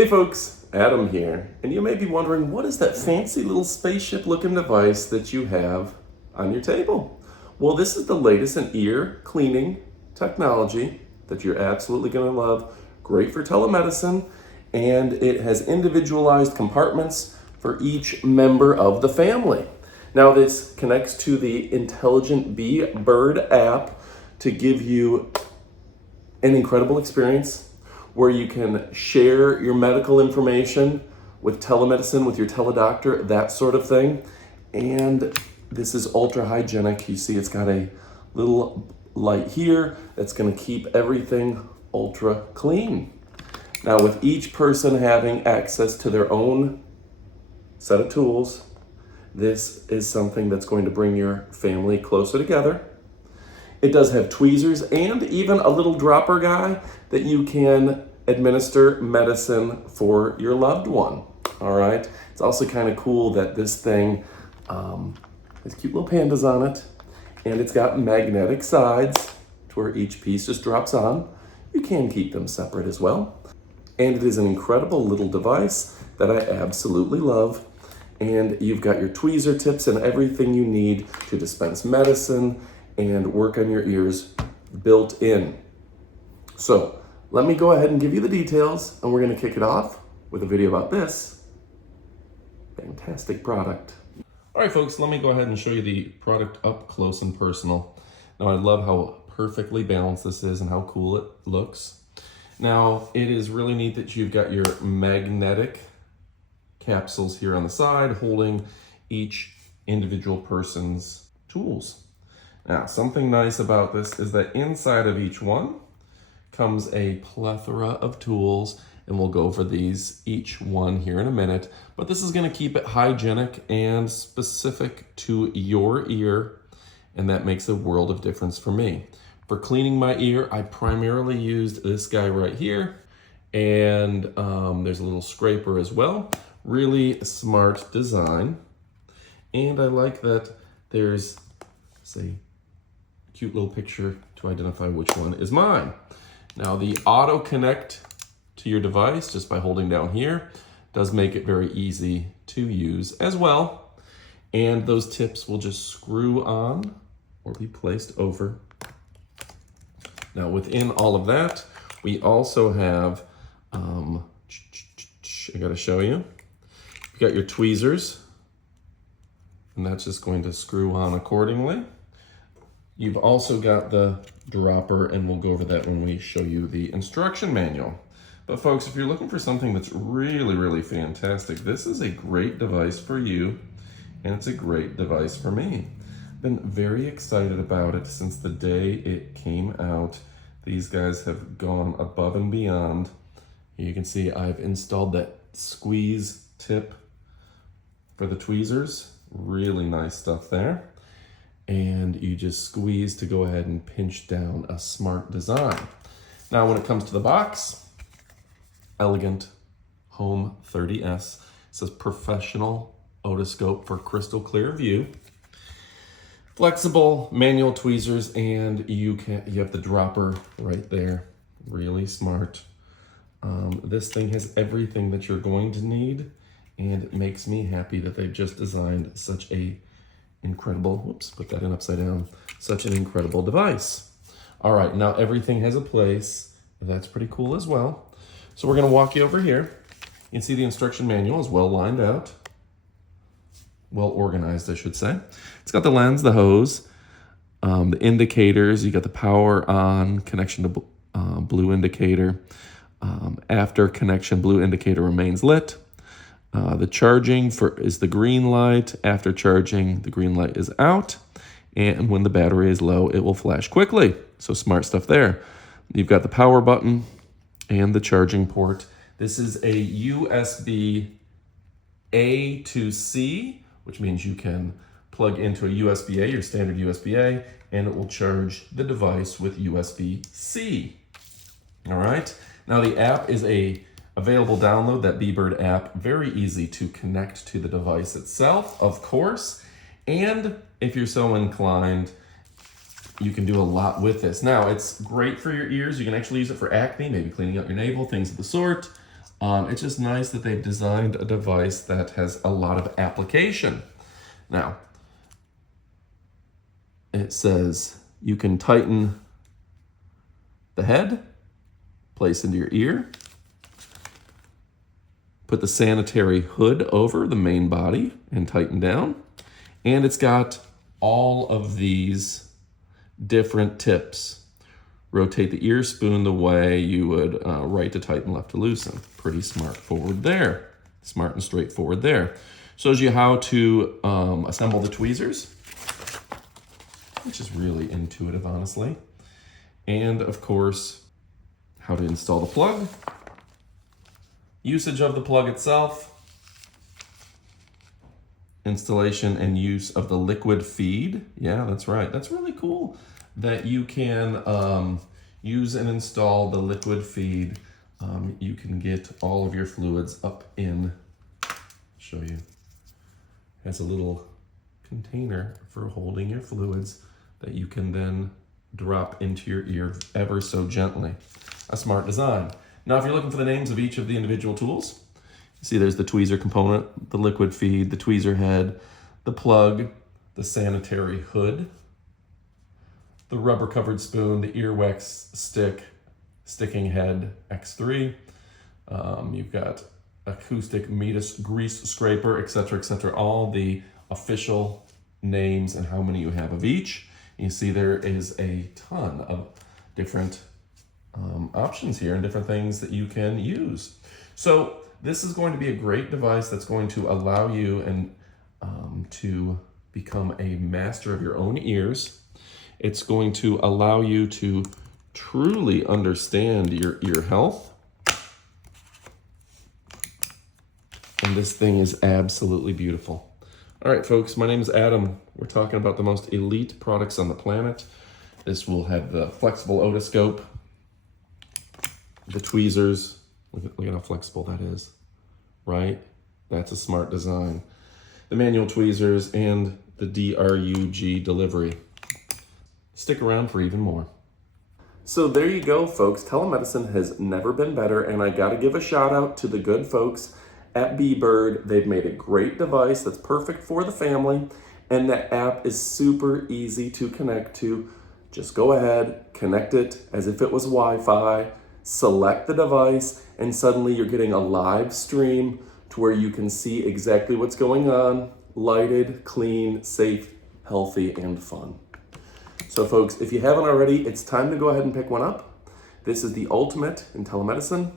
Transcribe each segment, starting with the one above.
Hey folks, Adam here, and you may be wondering, what is that fancy little spaceship looking device that you have on your table? Well, this is the latest in ear cleaning technology that you're absolutely going to love. Great for telemedicine, and it has individualized compartments for each member of the family. Now this connects to the intelligent Bebird app to give you an incredible experience where you can share your medical information with telemedicine, with your teledoctor, that sort of thing. And this is ultra hygienic. You see it's got a little light here that's gonna keep everything ultra clean. Now with each person having access to their own set of tools, this is something that's going to bring your family closer together. It does have tweezers and even a little dropper guy that you can administer medicine for your loved one. All right. It's also kind of cool that this thing has cute little pandas on it, and it's got magnetic sides to where each piece just drops on. You can keep them separate as well. And it is an incredible little device that I absolutely love. And you've got your tweezer tips and everything you need to dispense medicine and work on your ears built in. So let me go ahead and give you the details, and we're going to kick it off with a video about this fantastic product. All right, folks, let me go ahead and show you the product up close and personal. Now, I love how perfectly balanced this is and how cool it looks. Now, it is really neat that you've got your magnetic capsules here on the side holding each individual person's tools. Now, something nice about this is that inside of each one comes a plethora of tools, and we'll go over these each one here in a minute, but this is going to keep it hygienic and specific to your ear, and that makes a world of difference for me. For cleaning my ear, I primarily used this guy right here, and there's a little scraper as well. Really smart design, and I like that there's, say, cute little picture to identify which one is mine. Now the auto connect to your device just by holding down here does make it very easy to use as well. And those tips will just screw on or be placed over. Now within all of that, we also have, I gotta show you, you've got your tweezers, and that's just going to screw on accordingly. You've also got the dropper, and we'll go over that when we show you the instruction manual. But folks, if you're looking for something that's really, really fantastic, this is a great device for you, and it's a great device for me. I've been very excited about it since the day it came out. These guys have gone above and beyond. You can see I've installed that squeeze tip for the tweezers. Really nice stuff there. And you just squeeze to go ahead and pinch down a smart design. Now, when it comes to the box, elegant Home 30S. It says professional otoscope for crystal clear view. Flexible manual tweezers, and you have the dropper right there. Really smart. This thing has everything that you're going to need, and it makes me happy that they've just designed such a incredible, whoops, put that in upside down, such an incredible device. All right, now everything has a place. That's pretty cool as well. So we're gonna walk you over here. You can see the instruction manual is well lined out, well organized, I should say. It's got the lens, the hose, the indicators. You got the power on, connection to blue indicator. After connection, blue indicator remains lit. The charging is the green light. After charging, the green light is out. And when the battery is low, it will flash quickly. So smart stuff there. You've got the power button and the charging port. This is a USB A to C, which means you can plug into a USB-A, your standard USB-A, and it will charge the device with USB-C. All right. Now the app is a available download, that Bebird app, very easy to connect to the device itself, of course. And if you're so inclined, you can do a lot with this. Now, it's great for your ears. You can actually use it for acne, maybe cleaning out your navel, things of the sort. It's just nice that they've designed a device that has a lot of application. Now, it says you can tighten the head, place into your ear, put the sanitary hood over the main body and tighten down. And it's got all of these different tips. Rotate the ear spoon the way you would right to tighten, left to loosen. Pretty smart forward there. Smart and straightforward there. Shows you how to assemble the tweezers, which is really intuitive, honestly. And of course, how to install the plug. Usage of the plug itself. Installation and use of the liquid feed. Yeah, that's right. That's really cool that you can use and install the liquid feed. You can get all of your fluids up in, show you, has a little container for holding your fluids that you can then drop into your ear ever so gently. A smart design. Now, if you're looking for the names of each of the individual tools, you see there's the tweezer component, the liquid feed, the tweezer head, the plug, the sanitary hood, the rubber covered spoon, the earwax stick, sticking head X3. You've got acoustic metis grease scraper, etc., all the official names and how many you have of each. You see there is a ton of different options here and different things that you can use. So this is going to be a great device that's going to allow you to become a master of your own ears. It's going to allow you to truly understand your ear health. And this thing is absolutely beautiful. All right, folks, my name is Adam. We're talking about the most elite products on the planet. This will have the flexible otoscope, the tweezers. Look at how flexible that is, right? That's a smart design. The manual tweezers and the DRUG delivery. Stick around for even more. So there you go, folks. Telemedicine has never been better, and I gotta give a shout out to the good folks at Bebird. They've made a great device that's perfect for the family, and the app is super easy to connect to. Just go ahead, connect it as if it was Wi-Fi, select the device, and suddenly you're getting a live stream to where you can see exactly what's going on, lighted, clean, safe, healthy, and fun. So folks, if you haven't already, it's time to go ahead and pick one up. This is the ultimate in telemedicine,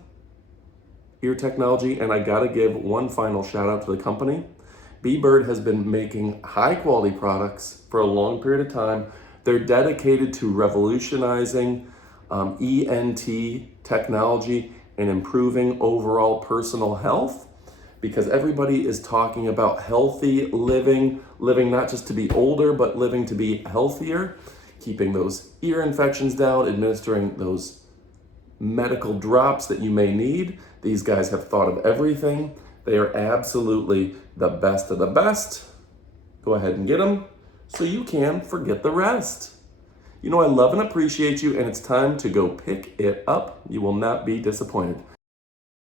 ear technology, and I gotta give one final shout out to the company. Bebird has been making high quality products for a long period of time. They're dedicated to revolutionizing ENT technology and improving overall personal health, because everybody is talking about healthy living not just to be older, but living to be healthier, keeping those ear infections down, administering those medical drops that you may need. These guys have thought of everything. They are absolutely the best of the best. Go ahead and get them so you can forget the rest. You know, I love and appreciate you, and it's time to go pick it up. You will not be disappointed.